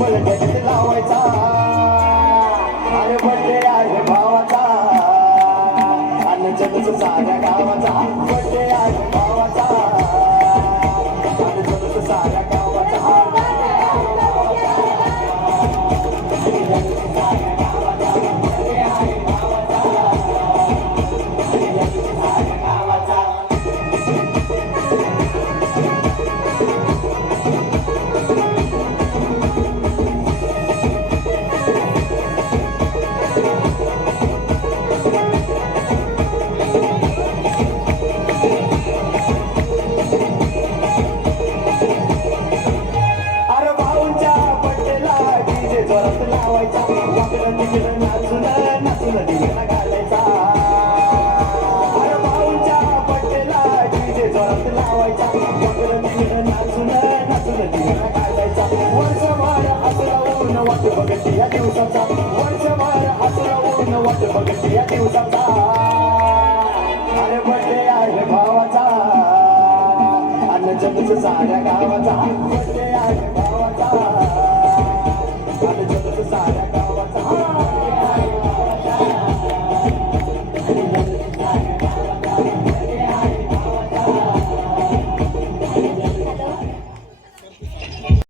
बळगेत लावायचा अरे बड्डे आहे भावाचा आणि जगच साऱ्या गावाचा बड्डे आहे भावाचा आणि जगच साऱ्या गावाचा जोरात लावायचा वाकडं तिकडं नाचून नाचून डीजेला घालायचा अरे भाऊच्या बड्डेला डीजे जोरात लावायचा वाकडं तिकडं नाचून नाचून डीजेला घालायचा वर्षभर हसलावून वाट बघत या दिवसाचा वर्षभर हसलावून वाट बघत या दिवसाचा अरे बड्डे आहे भावाचा अन्न जगच साऱ्या गावाचा बड्डे आहे